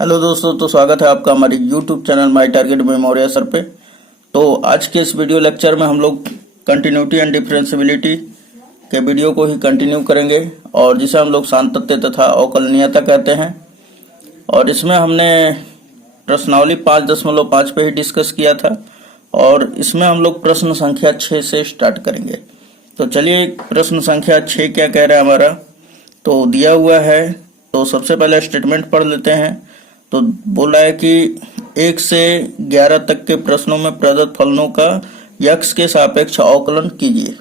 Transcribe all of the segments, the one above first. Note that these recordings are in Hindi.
हेलो दोस्तों, तो स्वागत है आपका हमारे YouTube channel my target memorial sir पे। तो आज के इस वीडियो लेक्चर में हम लोग कंटिन्यूटी एंड डिफरेंशियबिलिटी के वीडियो को ही कंटिन्यू करेंगे और जिसे हम लोग सातत्य तथा अवकलनीयता कहते हैं। और इसमें हमने प्रश्नावली 5.5 पे ही डिस्कस किया था और इसमें हम लोग प्रश्न संख्या 6 से स्टार्ट करेंगे। तो चलिए प्रश्न संख्या 6 क्या कह रहा है हमारा, तो दिया हुआ है। तो सबसे पहले स्टेटमेंट पढ़ लेते हैं। तो बोला है कि 1 से 11 तक के प्रश्नों में प्रदत्त फलनों का यक्स के सापेक्ष अवकलन कीजिए,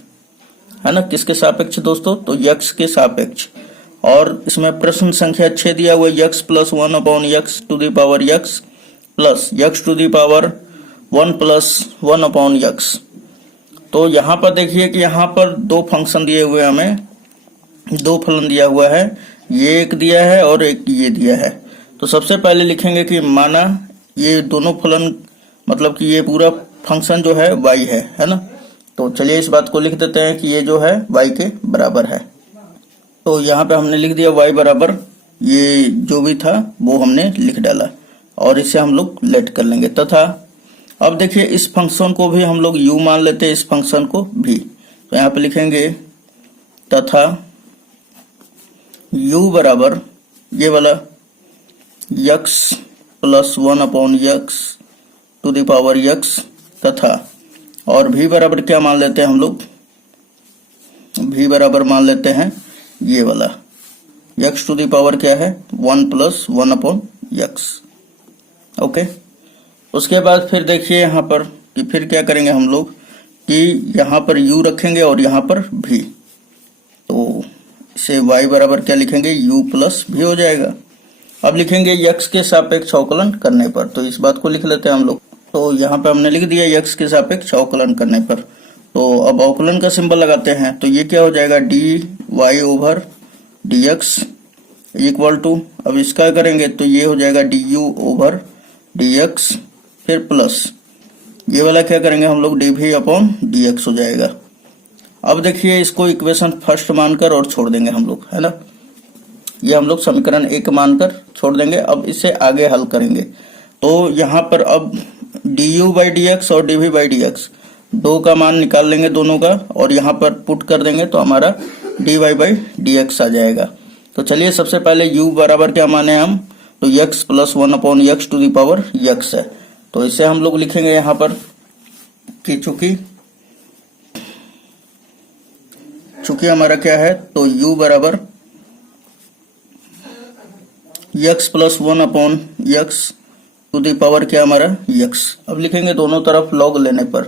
है ना। किसके सापेक्ष दोस्तों, तो यक्स के सापेक्ष। और इसमें प्रश्न संख्या 6 दिया हुआ x plus 1 upon x to the power x plus x to the power 1 plus 1 upon x. तो यहाँ पर देखिए कि यहाँ पर दो फंक्शन दिए हुए, हमें दो फलन दिया हुआ है, ये एक दिया है और एक ये दिया है। तो सबसे पहले लिखेंगे कि माना ये दोनों फलन मतलब कि ये पूरा फंक्शन जो है y है ना। तो चलिए इस बात को लिख देते हैं कि ये जो है y के बराबर है। तो यहाँ पे हमने लिख दिया y बराबर, ये जो भी था वो हमने लिख डाला और इसे हम लोग लेट कर लेंगे। तथा अब देखिए इस फंक्शन को भी हम लोग u मान लेते हैं, इस फंक्शन को भी। तो यहाँ पे लिखेंगे तथा u बराबर ये वाला x plus 1 upon x to the power x तथा और v बराबर क्या मान लेते हैं हम लोग, v बराबर मान लेते हैं ये वाला यक्स टू द पावर क्या है 1 प्लस 1 अपॉन यक्स। ओके, उसके बाद फिर देखिए यहाँ पर कि फिर क्या करेंगे हम लोग कि यहाँ पर u रखेंगे और यहाँ पर v। तो इसे y बराबर क्या लिखेंगे, u प्लस v हो जाएगा। अब लिखेंगे यक्स के सापेक्ष अवकलन करने पर। तो इस बात को लिख लेते हैं हम लोग। तो यहाँ पे हमने लिख दिया यक्स के सापेक्ष अवकलन करने पर। तो अब अवकलन का सिंबल लगाते हैं। तो ये क्या हो जाएगा, d y over d x equal to, अब इसका करेंगे तो ये हो जाएगा d u over d x, फिर प्लस ये वाला क्या करेंगे हम लोग, d v upon d x हो जाएगा। अब देखिए इसको इक्वेशन फर्स्ट मानकर और छोड़ देंगे हम लोग, है ना। ये हम लोग समीकरण 1 मानकर छोड़ देंगे। अब इसे आगे हल करेंगे। तो यहाँ पर अब d u by d x और d v by d x दो का मान निकाल लेंगे दोनों का और यहाँ पर पुट कर देंगे तो हमारा d y by d x आ जाएगा। तो चलिए सबसे पहले u बराबर क्या माने हम, तो x plus 1 upon x to the power x है। तो इसे हम लोग लिखेंगे यहाँ पर कि चूंकि हमारा क्या है, तो u बराबर x plus 1 upon x to the power क्या हमारा यक्स। अब लिखेंगे दोनों तरफ लॉग लेने पर।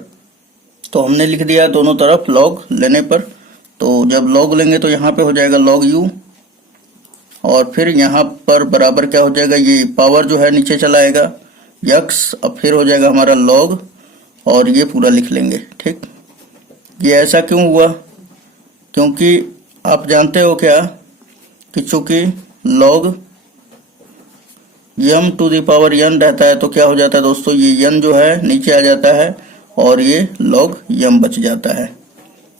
तो हमने लिख दिया दोनों तरफ लॉग लेने पर। तो जब लॉग लेंगे तो यहाँ पे हो जाएगा लॉग u और फिर यहाँ पर बराबर क्या हो जाएगा, ये पावर जो है नीचे चला आएगा यक्स, अब फिर हो जाएगा हमारा लॉग और ये पूरा लिख लेंगे। ठीक, ये ऐसा क्यों हुआ, क्योंकि आप जानते हो क्या कि चूंकि log m to the power n रहता है तो क्या हो जाता है दोस्तों, ये यन जो है नीचे आ जाता है और ये लॉग यम बच जाता है।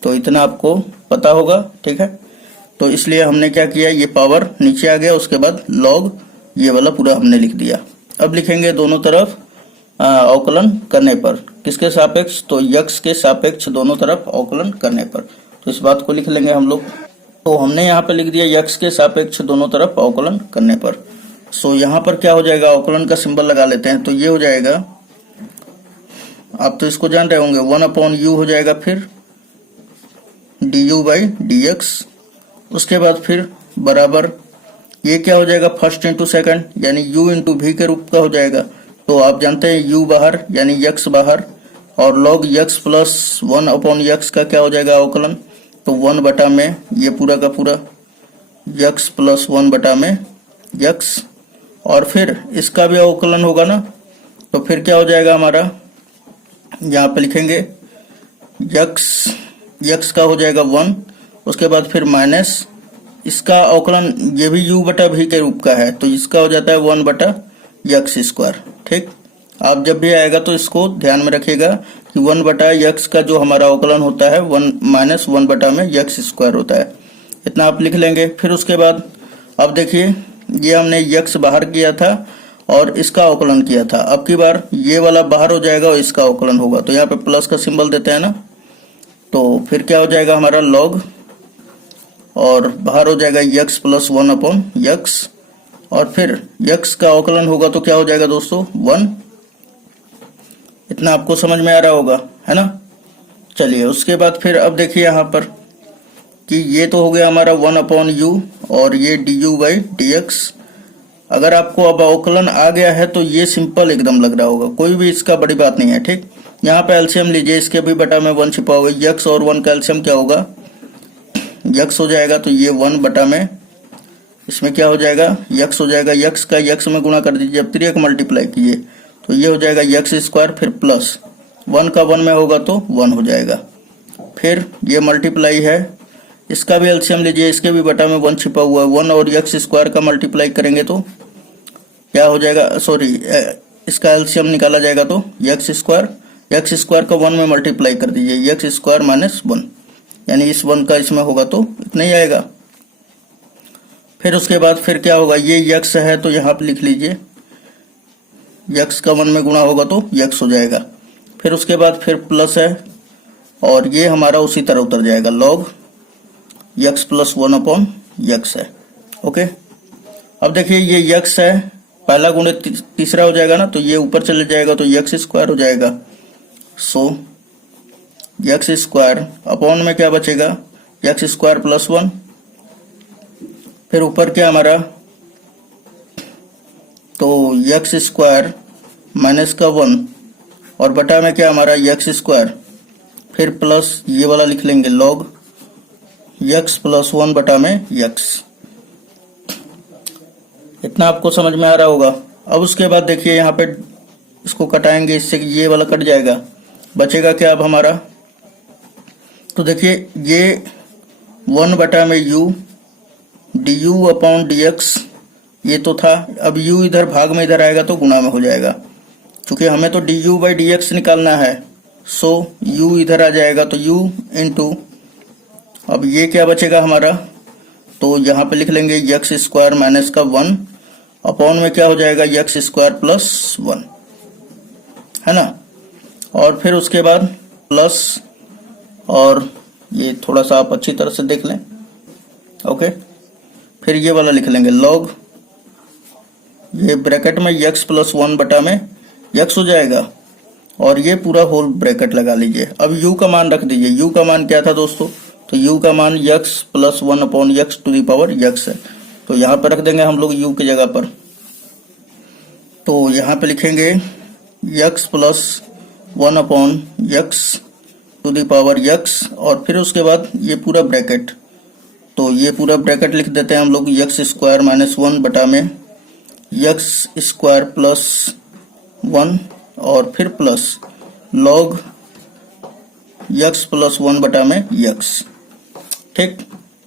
तो इतना आपको पता होगा, ठीक है। तो इसलिए हमने क्या किया, ये पावर नीचे आ गया, उसके बाद लॉग ये वाला पूरा हमने लिख दिया। अब लिखेंगे दोनों तरफ अवकलन करने पर, किसके सापेक्ष, तो यक्स के सापेक्ष दोनों तरफ अवकलन करने पर। तो इस बात को लिख लेंगे हम लोग। तो हमने यहाँ पे लिख दिया यक्स के सापेक्ष दोनों तरफ अवकलन करने पर। सो यहाँ पर क्या हो जाएगा, अवकलन का सिंबल लगा लेते हैं। तो ये हो जाएगा, आप तो इसको जान रहे होंगे, 1 अपॉन यू हो जाएगा, फिर D u by d x, उसके बाद फिर बराबर ये क्या हो जाएगा, फर्स्ट इंटू सेकंड यानी u इंटू वी के रूप का हो जाएगा। तो आप जानते हैं u बाहर यानी यक्स बाहर और log x plus 1 upon x का क्या हो जाएगा अवकलन, तो 1 बटा में ये पूरा का पूरा यक्स प्लस 1 बटा में यक्स और फिर इसका भी अवकलन होगा ना। तो फिर क्या हो जाएगा हमारा, यहाँ पे लिखेंगे यक्स का हो जाएगा 1, उसके बाद फिर माइनस इसका अवकलन ये भी u बटा v के रूप का है तो इसका हो जाता है 1 बटा यक्स स्क्वायर। ठीक, आप जब भी आएगा तो इसको ध्यान में रखिएगा कि 1 बटा यक्स का जो हमारा अवकलन होता है 1 माइनस 1 बटा में यक्स स्क्वायर होता है, इतना आप लिख लेंगे। फिर उसके बाद अब देखिए ये हमने यक्स बाहर किया था और इसका अवकलन किया था। अब की बार ये वाला बाहर हो जाएगा और इसका अवकलन होगा, तो यहाँ पे प्लस का सिंबल देते हैं ना, तो फिर क्या हो जाएगा हमारा लॉग, और बाहर हो जाएगा यक्स प्लस 1 अपॉन यक्स, और फिर यक्स का अवकलन होगा तो क्या हो जाएगा दोस्तों 1। इतना आपको समझ में आ रहा होगा, है ना। चलिए उसके बाद फिर अब देखिए यहाँ पर कि ये तो हो गया हमारा 1 अपॉन यू और ये D u by d x. अगर आपको अब अवकलन आ गया है तो ये सिंपल एकदम लग रहा होगा, कोई भी इसका बड़ी बात नहीं है, ठीक। यहाँ पे एलसीएम लीजिए, इसके भी बटा में 1 छिपा हुआ, यक्स और 1 का एलसीएम क्या होगा, यक्स हो जाएगा, तो ये 1 बटा में इसमें क्या हो जाएगा यक्स हो जाएगा, यक्स का यक्स में गुणा कर दीजिए, अब 3 मल्टीप्लाई कीजिए तो ये हो जाएगा यक्स स्क्वायर, फिर प्लस 1 का 1 में होगा तो 1 हो जाएगा, फिर ये मल्टीप्लाई है, इसका भी एलसीएम लीजिए, इसके भी बटा में 1 छिपा हुआ है, 1 और यक्स स्क्वायर का मल्टीप्लाई करेंगे तो क्या हो जाएगा, सॉरी इसका एलसीएम निकाला जाएगा तो यक्स स्क्वायर का 1 में मल्टीप्लाई कर दीजिए, यक्स स्क्वायर माइनस 1, यानी इस 1 का इसमें होगा तो इतना ही आएगा। फिर उसके बाद फिर क्या होगा, ये यक्स है तो यहाँ पे लिख लीजिए, यक्स का 1 में गुणा होगा तो यक्स हो जाएगा, फिर उसके बाद फिर प्लस है और ये हमारा उसी तरह उतर जाएगा, log x plus 1 upon x है। ओके, अब देखिए ये यक्स है, पहला गुणित तीसरा हो जाएगा ना, तो ये ऊपर चले जाएगा तो यक्स स्क्वायर हो जाएगा, सो यक्स स्क्वायर अपॉन में क्या बचेगा यक्स स्क्वायर प्लस 1, फिर ऊपर क्या हमारा, तो यक्स स्क्वायर माइनस का 1 और बटा में क्या हमारा यक्स स्क्वायर, फिर प्लस ये वाला लिख लेंगे लॉग यक्स प्लस 1 बटा में यक्स। इतना आपको समझ में आ रहा होगा। अब उसके बाद देखिए यहाँ पे इसको कटाएंगे, इससे ये वाला कट जाएगा, बचेगा क्या अब हमारा, तो देखिए ये 1 बटा में U D you upon d x ये तो था, अब u इधर भाग में इधर आएगा तो गुणा में हो जाएगा, क्योंकि हमें तो d u by d x निकालना है, सो u इधर आ जाएगा तो u इंटू, अब ये क्या बचेगा हमारा, तो यहाँ पे लिख लेंगे यक्स स्क्वायर माइनस का 1 अपॉन में क्या हो जाएगा यक्स स्क्वायर प्लस 1, है ना, और फिर उसके बाद प्लस, और ये थोड़ा सा आप अच्छी तरह से देख लें, ओके, फिर ये वाला लिख लेंगे लॉग, ये ब्रैकेट में यक्स प्लस 1 बटा में यक्स हो जाएगा, और ये पूरा होल ब्रैकेट लगा लीजिए। अब u का मान रख दीजिए, u का मान क्या था दोस्तों, तो u का मान x plus 1 upon x to the power x है, तो यहाँ पे रख देंगे हम लोग u की जगह पर, तो यहाँ पे लिखेंगे x plus 1 upon x to the power x, और फिर उसके बाद ये पूरा ब्रैकेट, तो ये पूरा ब्रैकेट लिख देते हैं हम लोग यक्स स्क्वायर माइनस 1 बटा में यक्स स्क्वायर प्लस 1, और फिर प्लस लॉग यक्स प्लस 1 बटा में यक्स, ठीक।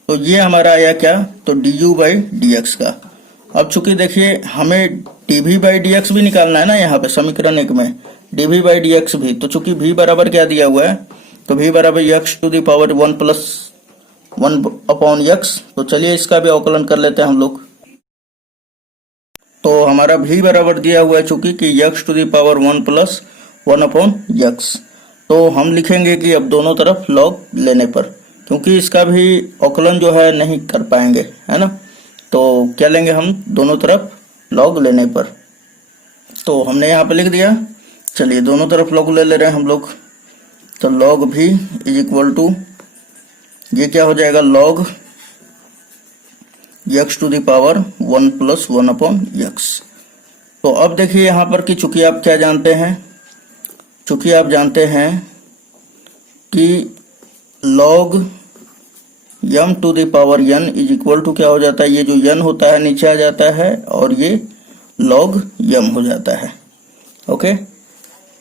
तो ये हमारा आया क्या, तो d u by d x का। अब चूंकि देखिए हमें d v by d x भी निकालना है ना, यहाँ पे समीकरण 1 में d v by d x भी, तो चूंकि v बराबर क्या दिया हुआ है, तो v बराबर x to the power 1 plus 1 upon x, तो चलिए इसका भी अवकलन कर लेते हैं हम लोग। तो हमारा v बराबर दिया हुआ है चूंकि कि x to the power 1 plus 1 upon x, तो हम लिखेंगे कि अब दोनों तरफ लॉग लेने पर, क्योंकि इसका भी अवकलन जो है नहीं कर पाएंगे, है ना, तो क्या लेंगे हम दोनों तरफ लॉग लेने पर, तो हमने यहाँ पे लिख दिया। चलिए दोनों तरफ लॉग ले रहे हैं हम लोग, तो log v is equal to ये क्या हो जाएगा log x to the power 1 plus 1 upon x. तो अब देखिए यहाँ पर कि चूंकि आप क्या जानते हैं, चूंकि आप जानते हैं कि log m to the power n is equal to क्या हो जाता है, ये जो n होता है नीचे आ जाता है और ये लॉग यम हो जाता है, ओके।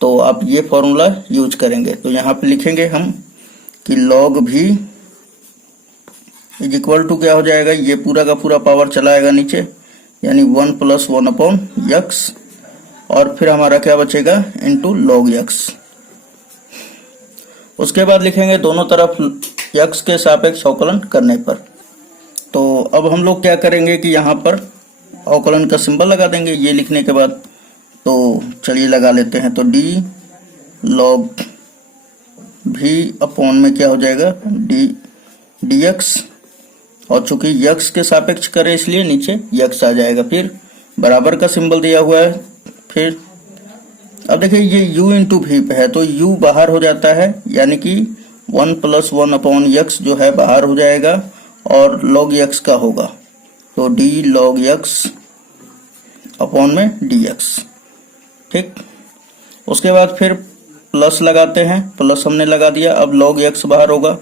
तो आप ये फॉर्मूला यूज करेंगे, तो यहाँ पे लिखेंगे हम कि लॉग भी इज इक्वल टू क्या हो जाएगा, ये पूरा का पूरा पावर चला आएगा नीचे, यानी 1 प्लस 1 अपॉन यक्स, और फिर हमारा क्या बचेगा इनटू लॉग यक्स। उसके बाद लिखेंगे दोनों तरफ यक्स के सापेक्ष अवकलन करने पर। तो अब हम लोग क्या करेंगे कि यहाँ पर अवकलन का सिंबल लगा देंगे ये लिखने के बाद। तो चलिए लगा लेते हैं। तो डी लॉग भी अपॉन में क्या हो जाएगा डी एक्स, और चूंकि यक्स के सापेक्ष करें इसलिए नीचे यक्स आ जाएगा। फिर बराबर का सिंबल दिया हुआ है। फिर अब देखिए ये u इंटू भी पे है तो u बाहर हो जाता है, यानी कि 1 + 1 अपॉन यक्स जो है बाहर हो जाएगा और log यक्स का होगा। तो d log यक्स अपॉन में dx। ठीक, उसके बाद फिर प्लस लगाते हैं, प्लस हमने लगा दिया। अब log यक्स बाहर होगा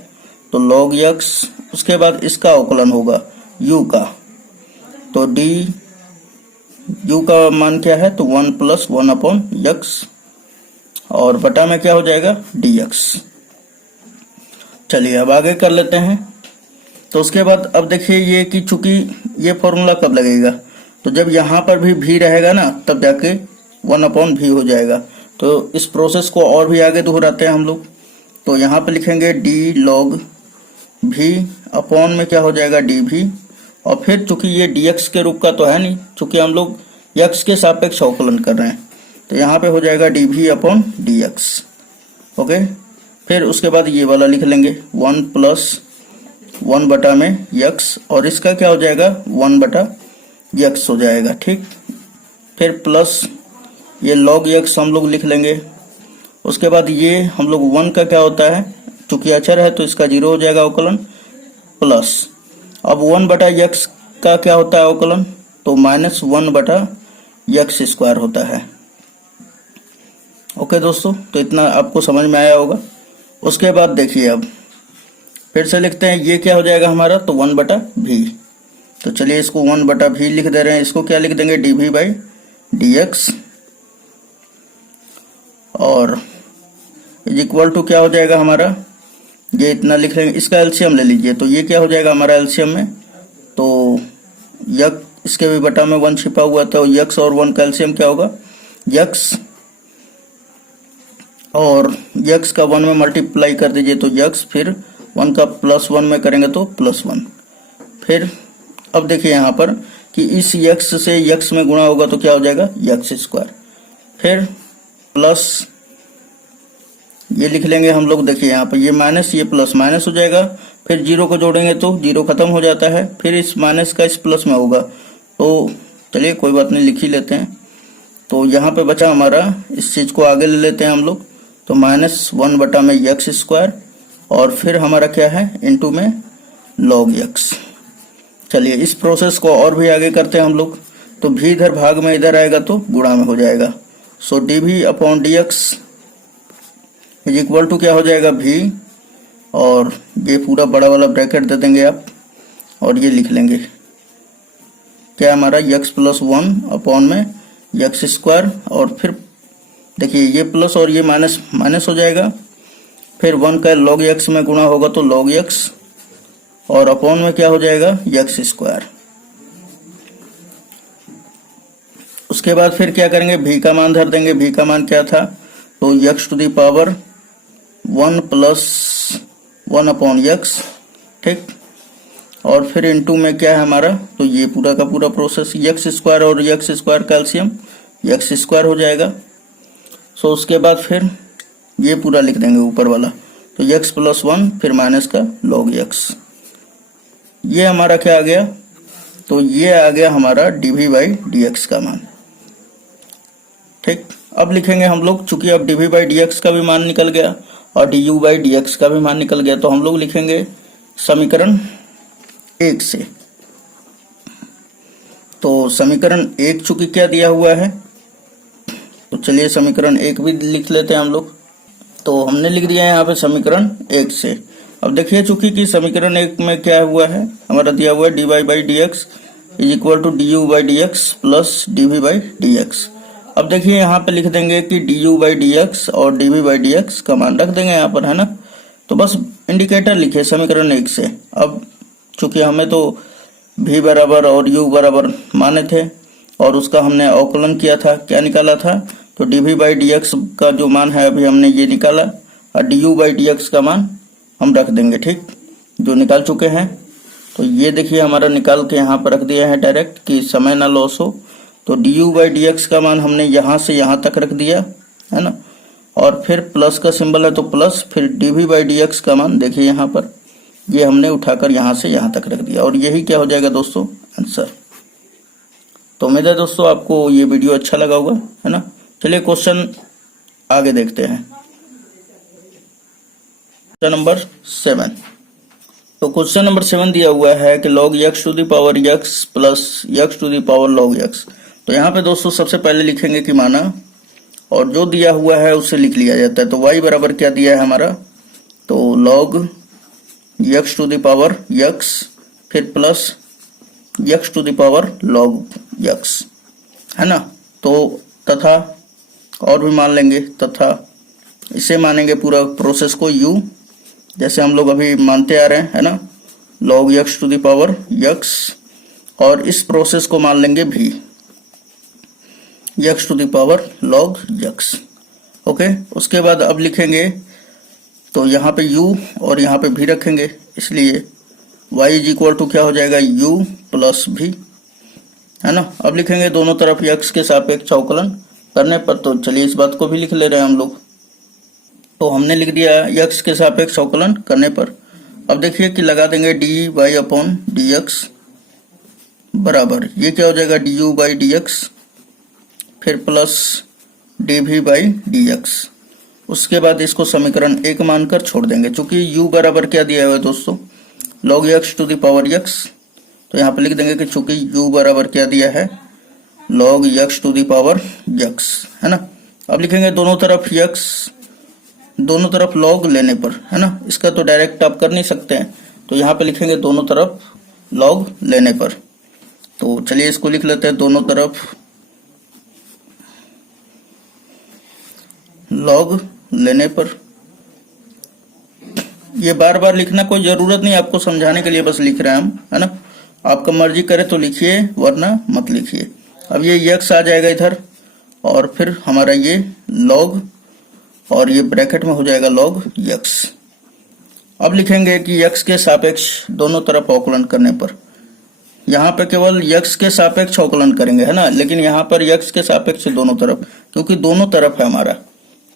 तो log यक्स, उसके बाद इसका अवकलन होगा u का। तो d u का मान क्या है तो 1 + 1 अपॉन यक्स, और बटा में क्या हो जाएगा dx। चलिए अब आगे कर लेते हैं। तो उसके बाद अब देखिए ये कि चूंकि ये फॉर्मूला कब लगेगा, तो जब यहाँ पर भी रहेगा ना तब जाके 1 अपॉन भी हो जाएगा। तो इस प्रोसेस को और भी आगे दोहराते हैं हम लोग। तो यहाँ पे लिखेंगे d log भी अपॉन में क्या हो जाएगा dv, और फिर चूंकि ये dx के रूप का तो है नहीं, चूंकि हम लोग x के सापेक्ष अवकलन कर रहे हैं, तो यहाँ पे हो जाएगा dv अपॉन dx। ओके, फिर उसके बाद ये वाला लिख लेंगे 1 + 1 बटा में x, और इसका क्या हो जाएगा 1 बटा x हो जाएगा। ठीक, फिर प्लस ये log x हम लोग लिख लेंगे। उसके बाद ये हम लोग 1 का क्या होता है, चूंकि अचर है तो इसका 0 हो जाएगा अवकलन, प्लस अब 1 बटा x का क्या होता है अवकलन, तो -1 बटा x² होता है। ओके दोस्तों, तो इतना आपको समझ में आया होगा। उसके बाद देखिए अब फिर से लिखते हैं, ये क्या हो जाएगा हमारा तो 1 बटा भी। तो चलिए इसको 1 बटा भी लिख दे रहे हैं, इसको क्या लिख देंगे dv/dx, और इक्वल टू क्या हो जाएगा हमारा, ये इतना लिख लेंगे। इसका एलसीएम ले लीजिए, तो ये क्या हो जाएगा हमारा एलसीएम में, तो इसके भी बटा में 1 छिपा हुआ था, यक्स और 1 का एलसीएम क्या होगा यक्स, और यक्स का 1 में मल्टीप्लाई कर दीजिए तो यक्स, फिर 1 का +1 में करेंगे तो +1। फिर अब देखिए यहाँ पर कि इस यक्स से यक्स में गुणा होगा तो क्या हो जाएगा x², फिर प्लस ये लिख लेंगे हम लोग। देखिए यहाँ पर ये माइनस, ये प्लस माइनस हो जाएगा, फिर 0 को जोड़ेंगे तो 0 खत्म हो जाता है, फिर इस माइनस का इस प्लस में होगा। तो चलिए कोई बात नहीं, लिख ही लेते हैं। तो यहाँ पे बचा हमारा, इस चीज को आगे ले लेते हैं हम लोग। तो -1 बटा में x², और फिर हमारा क्या है इनटू में log x। चलिए इस प्रोसेस को और भी आगे करते हैं हम लोग। तो भी इधर भाग में इधर आएगा तो गुणा में हो जाएगा। So dv upon dx is equal to क्या हो जाएगा भी, और ये पूरा बड़ा वाला ब्रैकेट दे देंगे आप, और ये लिख लेंगे क्या हमारा x + 1 अपॉन में x², और फिर देखिए ये प्लस और ये माइनस माइनस हो जाएगा, फिर 1 का log x में गुणा होगा तो log x, और अपॉन में क्या हो जाएगा x²। उसके बाद फिर क्या करेंगे, भी का मान धर देंगे। भी का मान क्या था तो x⁴ 1 + 1 अपॉन x। ठीक, और फिर इनटू में क्या है हमारा, तो ये पूरा का पूरा प्रोसेस x² और x² कैल्शियम x² हो जाएगा। सो उसके बाद फिर ये पूरा लिख देंगे ऊपर वाला, तो x + 1 फिर माइनस का log x। ये हमारा क्या आ गया, तो ये आ गया हमारा dv/dx का मान। ठीक, अब लिखेंगे हम लोग, चूंकि अब dv/dx का भी मान निकल गया और du/dx का भी मान निकल गया, तो हम लोग लिखेंगे समीकरण 1 से। तो समीकरण 1 चूंकि क्या दिया हुआ है, तो चलिए समीकरण 1 भी लिख लेते हैं हम लोग। तो हमने लिख दिया है यहाँ पे समीकरण 1 से। अब देखिए चूंकि कि समीकरण 1 में क्या हुआ है हमारा, दिया हुआ है dy/dx is equal to du/dx plus dv/dx। अब देखिए यहाँ पे लिख देंगे कि du/dx और dv/dx का मान रख देंगे यहाँ पर, है ना। तो बस इंडिकेटर लिखे समीकरण 1 से। अब चूंकि हमें तो v बराबर और u बराबर माने थे, और उसका हमने अवकलन किया था, क्या निकाला था, तो dv/dx का जो मान है अभी हमने ये निकाला, और du/dx का मान हम रख देंगे। ठीक, जो निकाल चुके हैं। तो ये देखिए हमारा निकाल के यहाँ पर रख दिया है डायरेक्ट कि समय ना लॉस हो। तो du/dx का मान हमने यहाँ से यहाँ तक रख दिया है ना, और फिर प्लस का सिंबल है तो प्लस, फिर dv/dx का मान देखिए यहाँ पर ये हमने उठाकर यहाँ से यहाँ तक रख दिया, और यही क्या हो जाएगा दोस्तों आंसर। तो उम्मीद है दोस्तों आपको ये वीडियो अच्छा लगा होगा, है ना। चलिए क्वेश्चन आगे देखते हैं। Question number 7। तो क्वेश्चन नंबर 7 दिया हुआ है कि log x to the power x plus x to the power log x। तो यहाँ पे दोस्तों सबसे पहले लिखेंगे कि माना, और जो दिया हुआ है उससे लिख लिया जाता है। तो y बराबर क्या दिया है हमारा, तो log x to the power x, फिर plus x to the power log x, है ना। तो तथा और भी मान लेंगे, तथा इसे मानेंगे पूरा प्रोसेस को u, जैसे हम लोग अभी मानते आ रहे हैं, है ना, log x to the power x, और इस प्रोसेस को मान लेंगे v, x to the power log x। Okay, उसके बाद अब लिखेंगे, तो यहाँ पे u और यहाँ पे v रखेंगे, इसलिए y इज इक्वल टू क्या हो जाएगा, u प्लस v, है ना। अब लिखेंगे दोनों तरफ x के सापेक्ष अवकलन करने पर। तो चलिए इस बात को भी लिख ले रहे हैं हम लोग। तो हमने लिख दिया x के सापेक्ष अवकलन करने पर। अब देखिए कि लगा देंगे dy/dx बराबर, ये क्या हो जाएगा du/dx, फिर प्लस dv/dx। उसके बाद इसको समीकरण 1 मानकर छोड़ देंगे, चूंकि u बराबर क्या दिया हुआ है दोस्तों, log x to the power x। तो यहाँ पे लिख देंगे कि चूंकि u बराबर क्या दिया है, log x to the power x, है ना। अब लिखेंगे दोनों तरफ x, दोनों तरफ log लेने पर, है ना। इसका तो डायरेक्ट आप कर नहीं सकते हैं, तो यहाँ पे लिखेंगे दोनों तरफ log लेने पर। तो चलिए इसको लिख लेते हैं, दोनों तरफ log लेने पर। ये बार बार लिखना कोई जरूरत नहीं, आपको समझाने के लिए बस लिख रहे हैं हम, है ना। आपका मर्जी करे तो लिखिए, वरना मत लिखिए। अब ये x आ जाएगा इधर, और फिर हमारा ये log, और ये ब्रैकेट में हो जाएगा log x। अब लिखेंगे कि x के सापेक्ष दोनों तरफ अवकलन करने पर, यहाँ पे केवल x के सापेक्ष अवकलन करेंगे, है ना, लेकिन यहाँ पर x के सापेक्ष दोनों तरफ, क्योंकि दोनों तरफ है हमारा।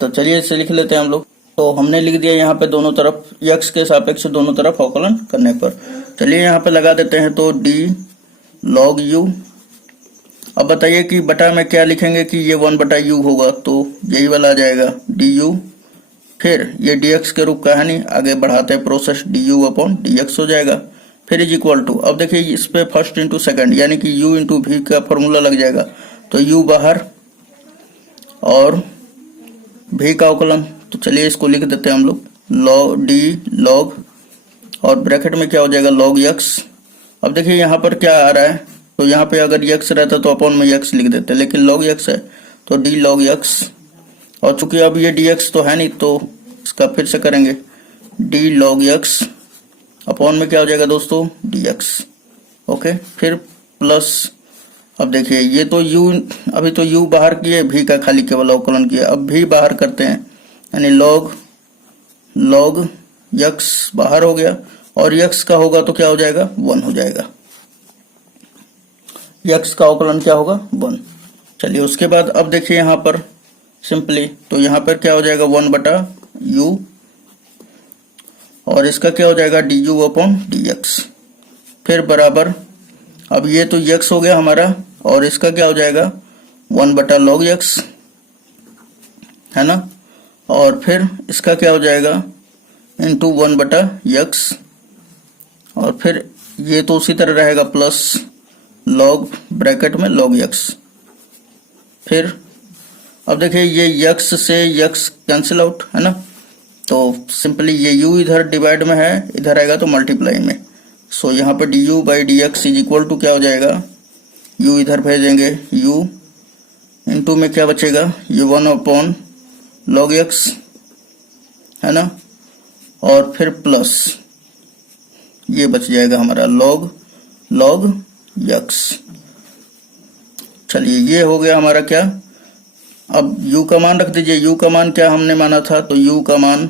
तो चलिए इसे लिख लेते हैं हम लोग। तो हमने लिख दिया यहाँ पे दोनों तरफ, x के सापेक्ष दोनों तरफ अवकलन करने पर। चलिए यहाँ पे लगा देते हैं, तो d log u। अब बताइए कि बटा में क्या लिखेंगे कि ये 1/u होगा, तो यही वाला आ जाएगा du, फिर ये dx के रूप का है नहीं, आगे बढ़ाते हैं प्रोसेस, du/dx हो जाएगा, फिर इज इक्वल टू, अब देखिए इस पे फर्स्ट इंटू सेकंड, यानी कि u इंटू v का फॉर्मूला लग जाएगा। तो u बाहर और v का अवकलन। तो चलिए इसको लिख देते हैं हम लोग, log d log, और ब्रैकेट में क्या हो जाएगा log x। अब देखिए यहाँ पर क्या आ रहा है, तो यहाँ पे अगर x रहता तो अपॉन में x लिख देते, लेकिन log x है तो d log x, और चूंकि अब ये dx तो है नहीं, तो इसका फिर से करेंगे d log x, अपॉन में क्या हो जाएगा दोस्तों dx। ओके, फिर प्लस, अब देखिए ये तो u, अभी तो u बाहर किए, v का खाली केवल अवकलन किया, अब v बाहर करते हैं, यानी log x बाहर हो गया, और x का होगा तो क्या हो जाएगा 1 हो जाएगा, x का अवकलन क्या होगा 1। चलिए उसके बाद अब देखिए यहाँ पर सिंपली, तो यहाँ पर क्या हो जाएगा 1/u, और इसका क्या हो जाएगा du/dx, फिर बराबर, अब ये तो x हो गया हमारा, और इसका क्या हो जाएगा 1/log x, है ना, और फिर इसका क्या हो जाएगा इंटू 1/x, और फिर ये तो उसी तरह रहेगा प्लस log ब्रैकेट में log x। फिर अब देखिए ये x से x कैंसिल आउट, है ना, तो सिंपली ये u इधर डिवाइड में है, इधर आएगा तो मल्टीप्लाई में। सो यहाँ पे du/dx इज इक्वल टू क्या हो जाएगा, u इधर भेजेंगे, u इंटू में क्या बचेगा, ये 1/log x, है ना, और फिर प्लस ये बच जाएगा हमारा log x। चलिए ये हो गया हमारा क्या, अब u का मान रख दीजिए, u का मान क्या हमने माना था, तो u का मान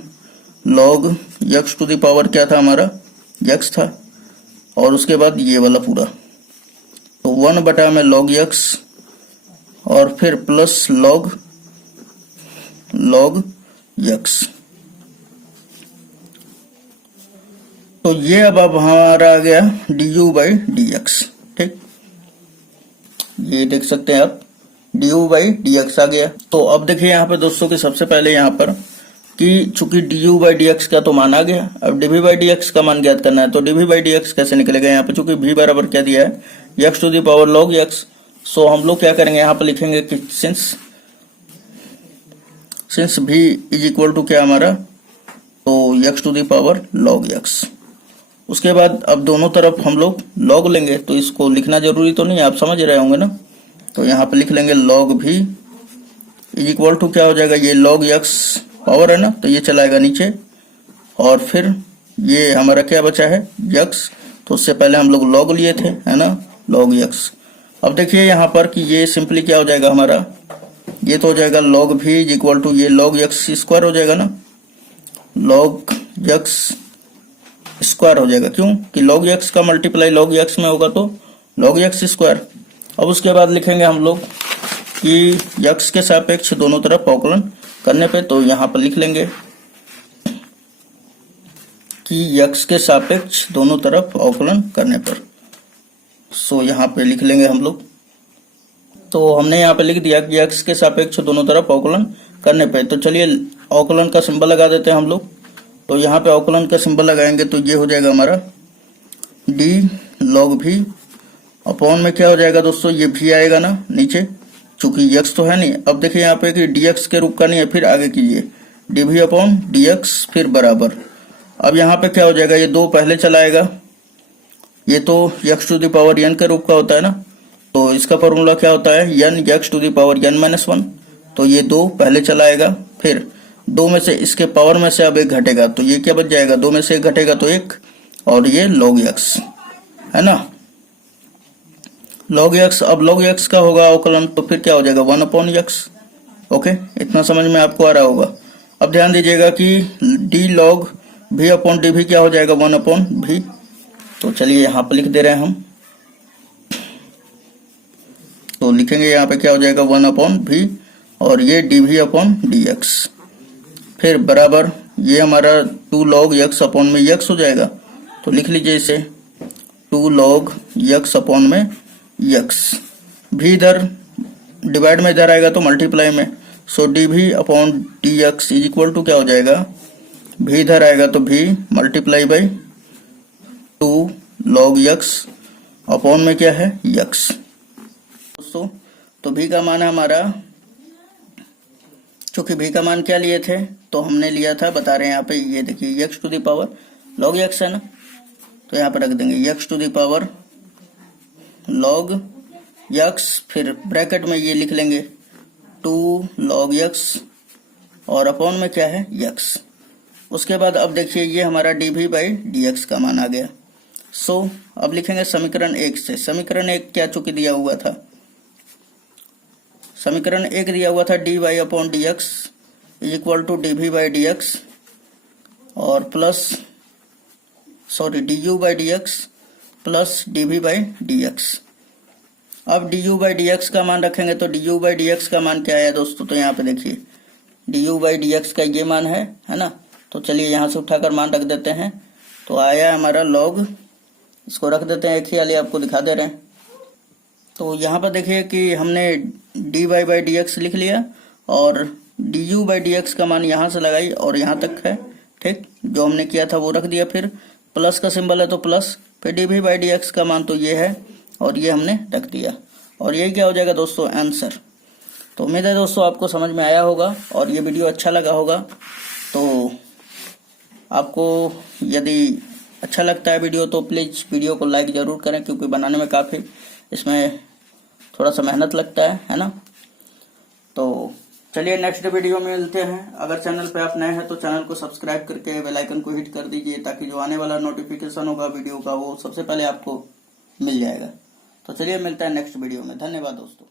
log x to the power क्या था हमारा x था, और उसके बाद ये वाला पूरा, तो 1 बटा में log x और फिर प्लस log x। तो ये अब हमारा आ गया du बाई dx। ठीक, ये देख सकते हैं आप du बाई dx आ गया। तो अब देखिए यहाँ पे दोस्तों कि सबसे पहले यहाँ पर कि चूंकि du बाई dx का तो मान आ गया, अब dv बाई dx का मान ज्ञात करना है। तो dv बाई dx कैसे निकलेगा, यहाँ पे चूंकि v बराबर क्या दिया है x to the power log x। So हम लोग क्या करेंगे, यहाँ पे लिखेंगे कि since v is equal to क्या हमारा, तो x to the power log x। उसके बाद अब दोनों तरफ हम लोग log लेंगे, तो इसको लिखना जरूरी तो नहीं है, आप समझ रहे होंगे ना। तो यहाँ पे लिख लेंगे log v is equal to क्या हो जाएगा, ये log x पावर है ना, तो ये चलाएगा नीचे और फिर ये हमारा क्या बचा है x। तो उससे पहले हम लोग log लिए थे, है ना, log x। अब देखिए यहाँ पर कि ये सिंपली क्या हो जाएगा हमारा, ये तो हो जाएगा log v is equal to ये log x स्क्वायर हो जाएगा ना, log x स्क्वायर हो जाएगा। क्यों कि log x का मल्टीप्लाई log x में होगा तो log x स्क्वायर। अब उसके बाद लिखेंगे हम लोग कि x के सापेक्ष दोनों तरफ अवकलन करने पे, तो यहाँ पर लिख लेंगे कि x के सापेक्ष दोनों तरफ अवकलन करने पर। सो यहाँ पे लिख लेंगे हम लोग, तो हमने यहाँ पे लिख दिया कि x के सापेक्ष दोनों तरफ अवकलन करने पे। तो चलिए अवकलन का सिंबल लगा देते हैं हम लोग। तो यहाँ पे अवकलन का सिंबल लगाएंगे तो ये हो जाएगा हमारा d log v अपॉन में क्या हो जाएगा दोस्तों, ये v आएगा ना नीचे, चूंकि x तो है नहीं। अब देखिए यहाँ पे कि dx के रूप का नहीं है, फिर आगे कीजिए dv अपॉन dx फिर बराबर। अब यहाँ पे क्या हो जाएगा, ये 2 पहले चलाएगा, ये तो x to the power n के रूप का होता है ना, तो इसका फॉर्मूला क्या होता है n x to the power n minus 1। तो ये 2 पहले चलाएगा, फिर 2 में से इसके पावर में से अब 1 घटेगा, तो ये क्या बच जाएगा, 2 में से 1 घटेगा तो 1, और ये log x है ना, log x। अब log x का होगा अवकलन, तो फिर क्या हो जाएगा 1 अपॉन x। ओके, इतना समझ में आपको आ रहा होगा। अब ध्यान दीजिएगा कि d log v upon dv क्या हो जाएगा 1 अपॉन v। तो चलिए यहाँ पे लिख दे रहे हैं हम, तो लिखेंगे यहाँ पे क्या हो जाएगा 1 अपॉन v और ये dv अपॉन dx, फिर बराबर ये हमारा 2 log x अपॉन में x हो जाएगा। तो लिख लीजिए इसे 2 log x अपॉन में x, v इधर डिवाइड में इधर आएगा तो मल्टीप्लाई में, so dv upon dx is equal to क्या हो जाएगा, v इधर आएगा तो v multiply by 2 log x upon में क्या है x। दोस्तों तो v का मान है हमारा, चूंकि v का मान क्या लिए थे, तो हमने लिया था, बता रहे हैं यहाँ पे, ये देखिए x to the power log x है ना, तो यहाँ पे रख देंगे x to the power log x, फिर ब्रैकेट में ये लिख लेंगे 2 log x और अपॉन में क्या है x। उसके बाद अब देखिए ये हमारा dv बाई dx का मान आ गया। सो अब लिखेंगे समीकरण 1 से। समीकरण 1 क्या चूंकि दिया हुआ था, समीकरण 1 दिया हुआ था dy upon dx is equal to dv by dx और plus du by dx plus dv by dx। अब du बाई dx का मान रखेंगे तो du बाई dx का मान क्या है दोस्तों, तो यहाँ पे देखिए du बाई dx का ये मान है ना। तो चलिए यहाँ से उठाकर मान रख देते हैं, तो आया हमारा log, इसको रख देते हैं एक ही वाले, आपको दिखा दे रहे हैं। तो यहाँ पर देखिए कि हमने dy बाई dx लिख लिया और du बाई dx का मान यहाँ से लगाई और यहाँ तक है, ठीक, जो हमने किया था वो रख दिया, फिर प्लस का सिंबल है तो प्लस, फिर dv बाई dx का मान तो ये है और ये हमने रख दिया, और यही क्या हो जाएगा दोस्तों आंसर। तो उम्मीद है दोस्तों आपको समझ में आया होगा और ये वीडियो अच्छा लगा होगा। तो आपको यदि अच्छा लगता है वीडियो तो प्लीज़ वीडियो को लाइक ज़रूर करें, क्योंकि बनाने में काफ़ी इसमें थोड़ा सा मेहनत लगता है ना। तो चलिए नेक्स्ट वीडियो में मिलते हैं। अगर चैनल पे आप नए हैं तो चैनल को सब्सक्राइब करके बेल आइकन को हिट कर दीजिए, ताकि जो आने वाला नोटिफिकेशन होगा वीडियो का वो सबसे पहले आपको मिल जाएगा। तो चलिए मिलता है नेक्स्ट वीडियो में। धन्यवाद दोस्तों।